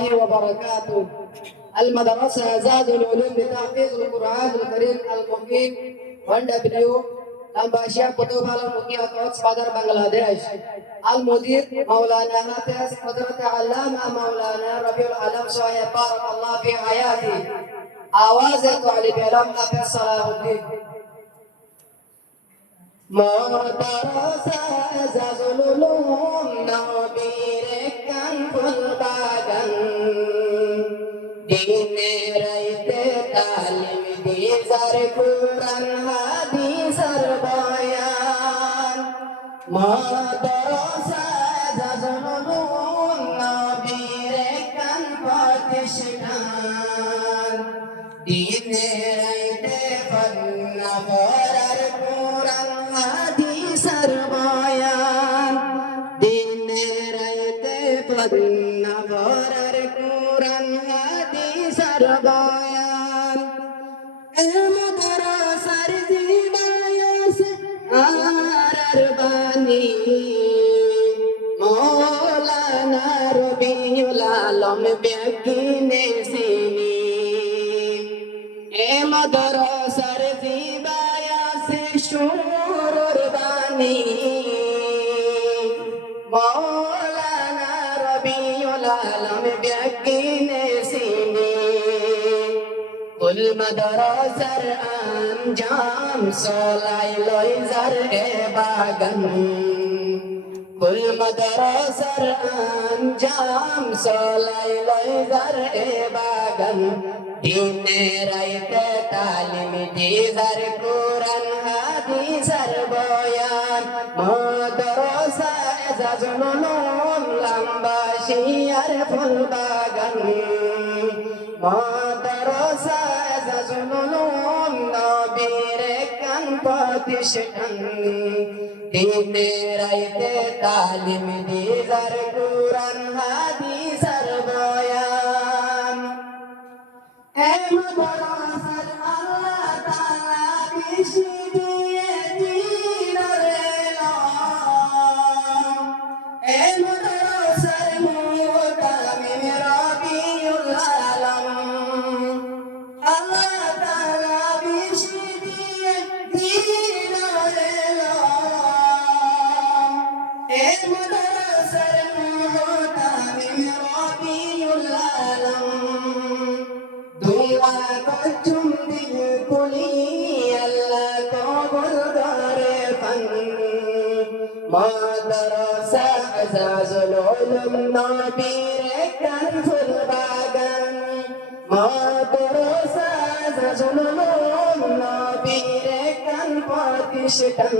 وبركاته. المدرسة زاد العلوم لتحفيظ القرآن الكريم المقيم 1W Lambasya Kutub Alam Mukia Coach Badar Bangladesh. المدير مولانا حافظ حضرة علامة مولانا ربيع العالم صاحب بارك الله في حياته. آواز تعلي بلام حافظ صلاح الدين. Madrasah Zazul Ulum Nabirekan Pulbagan Dineraite Talim Dizar Quran Hadis Arbayan Madrasah Zazul Ulum Nabirekan Patishkan Dineraite Fadna Farar Quran Sarbayan dineraite padna varar Quran hadis sarbayan madrasar zibayas arar bani maulana rabiul alam begine sini madrasar zibayas shurur bani maulana rabiul alam begine sini kul madrasar anjam solai loizar e bagan kul madrasar anjam solai loizar e bagan dineraite talim dizar Quran hadis arbayan madrasa ezazul ulum lambashiyar ful bagan madrasa ezazul ulum nabirekan patishkan dineraite talim dizar Quran hadis arbayan madrasar Allah Ta'ala bishdiye dinarela madrasar mutamim rabiul alam Allah Ta'ala bishdiye dinarela madrasar mutamim rabiul alam Dua kacung dikuli Allah kabul garefan Madrasah Azazul Ulum Nabirekan Fulbagan Madrasah Azazul Ulum Nabirekan Patishkan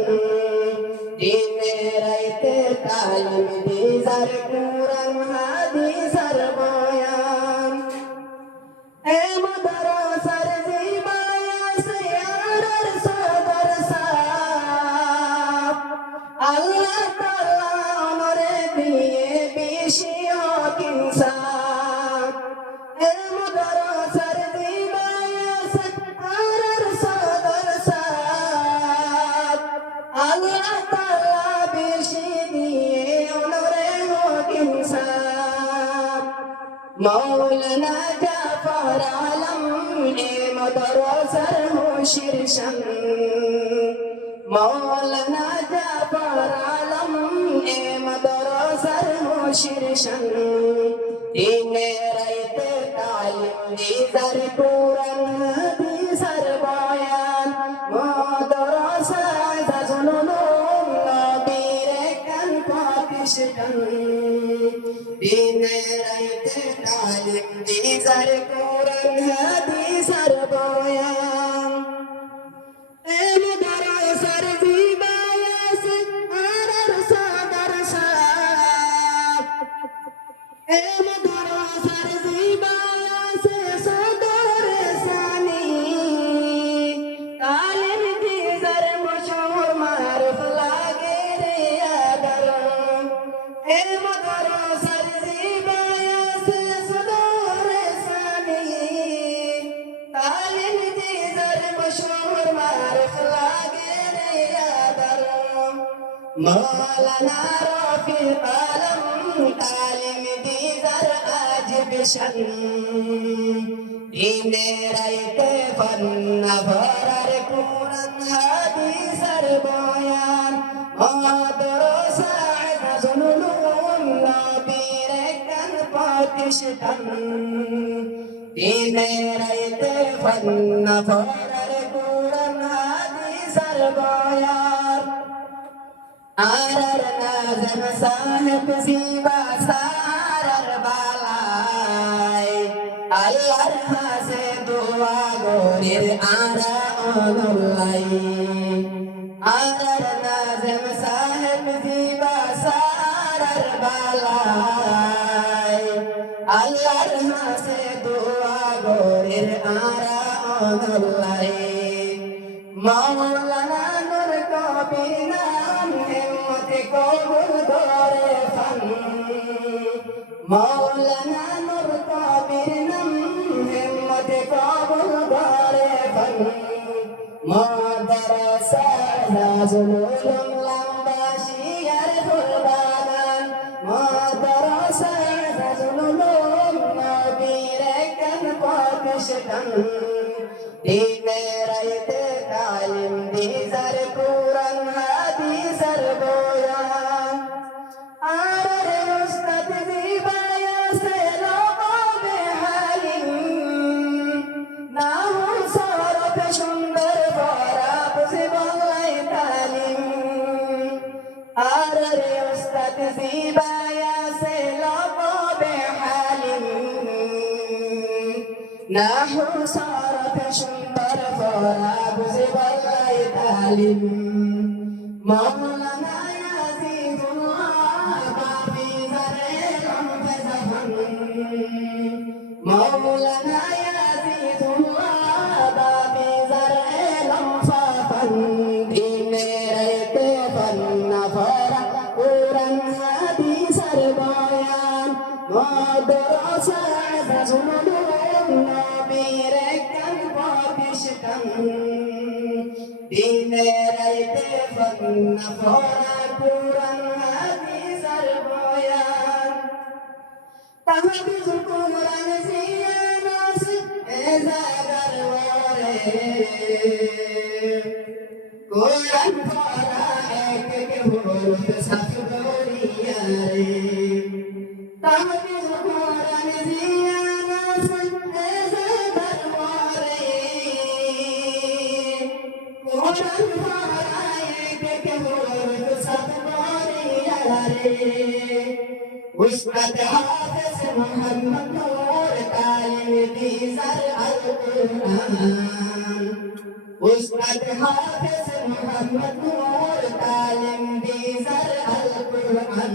Dineraite talim dizar Quran hadis arbayan madrasar zibayas yarar sadar sab Allah Ta'ala honore diye beshi hak insaf madrasar zibayas yarar sadar sab Allah Ta'ala beshi diye honore hak insaf Maulana Jafar Alam madrasar Shirsan Maulana Jafar Alam madrasar Shirsan dineraite talim dizar Quran hadis arbayan madrasah Zazul Ulum nabirekan patishkan dineraite talim dizar Quran hadis arbayan madrasar zibayas arar sadar sab madrasar zibayas sadar sani talim dizar mashhur maruf lage re agar madrasar zibayas sadar sani talim dizar mashhur maruf lage re agar Maulana Rafi Alam talim dizar aj mission দিনে রাইতে পান্না ভরার কুরআন হাদিসের বয়ান মাদ্রাসা ইলমুল নবীর গান প্রতিষ্ঠান দিনে রাইতে পান্না ভরার কুরআন হাদিসের বয়ান আরার নাজম সাহেব জিবা সারার বালাই আল্লাহর হাসে দোয়া গরির আরা অনুল্লাই আরার নাজম সাহেব জিবা সারার বালাই আল্লাহর হাসে দোয়া গরির আরা অনুল্লাই মাওলানা নূর কবির নাম হিম্মতে কবুল করে ফান মাওলানা নূর কবির নাম হিম্মতে কবুল করে ফান মাদ্রাসা নাজুল উলুম লাম্বাশিয়ার ফুলবাগান মাদ্রাসা নাজুল উলুম নবীর গান প্রতিষ্ঠান দিনে রাইতে তালিম দিজার কুরআন হাদিসের বয়ান আরে উস্তাদ জিবায়া সে লোবে হালিম নাহু সরফ সুন্দর পড়া বুঝে বাংলায় তালিম আরে উস্তাদ জিবায়া সে লোবে হালিম নাহু সরফ সুন্দর পড়া বুঝে বাংলায় তালিম মাওলানা ইয়াজিদুল্লাহ বাবি জারেলম ফজফন মাওলানা ইয়াজিদুল্লাহ বাবি জারেলম ফাফন দিনে রাইতে পান্না ভরা কুরআন হাদিসের বয়ান মাদ্রাসা নাজুল উলুম নবীর গান প্রতিষ্ঠান দিনে রাইতে পান্না ভরা কুরআন হাদিসের বয়ান তাহফিজুল কুরআন জিয়ানাস এজাগার ওরে কুরআন পড়া এক এক হরফ সাফ করিয়া রে তাহফিজুল কুরআন জিয়ানাস এজাগার ওরে কুরআন পড়া এক এক হরফ সাফ করিয়া রে উস্তাদ হাফেজ মোহাম্মদ নূর তালিম দিজার আল কুরআন উস্তাদ হাফেজ মোহাম্মদ নূর তালিম দিজার আল কুরআন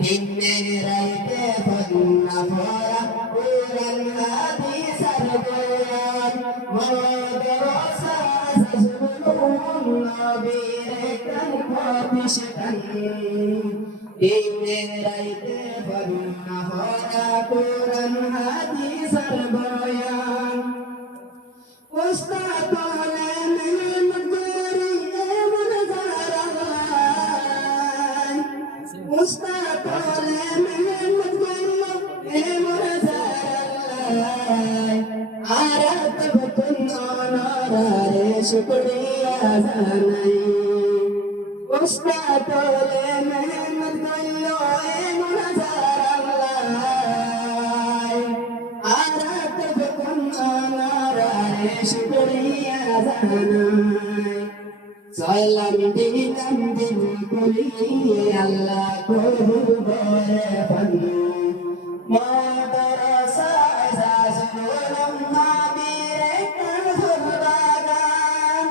দিনে রাইতে পান্না ভরা কুরআন হাদিসের বয়ান মাদ্রাসা নাজুল উলুম নবীর গান প্রতিষ্ঠান দিনে রাইতে পান্না ভরা কুরআন হাদিসের বয়ান উস্তাদ মেহনত করি এমন জারালাই উস্তাদ মেহনত করি এমন জারালাই আরাত বতুন অনারে শুকরিয়া জানাই উস্তাদ মেহনত করি এমন জারালাই আরাত বতুন অনারে শুকরিয়া জানাই সালাম দিলাম দিল করিয়ে আল্লাহ কবুল করে পান মাদ্রাসা ইজাজুল উলুম নবীর গান ফুলবাগান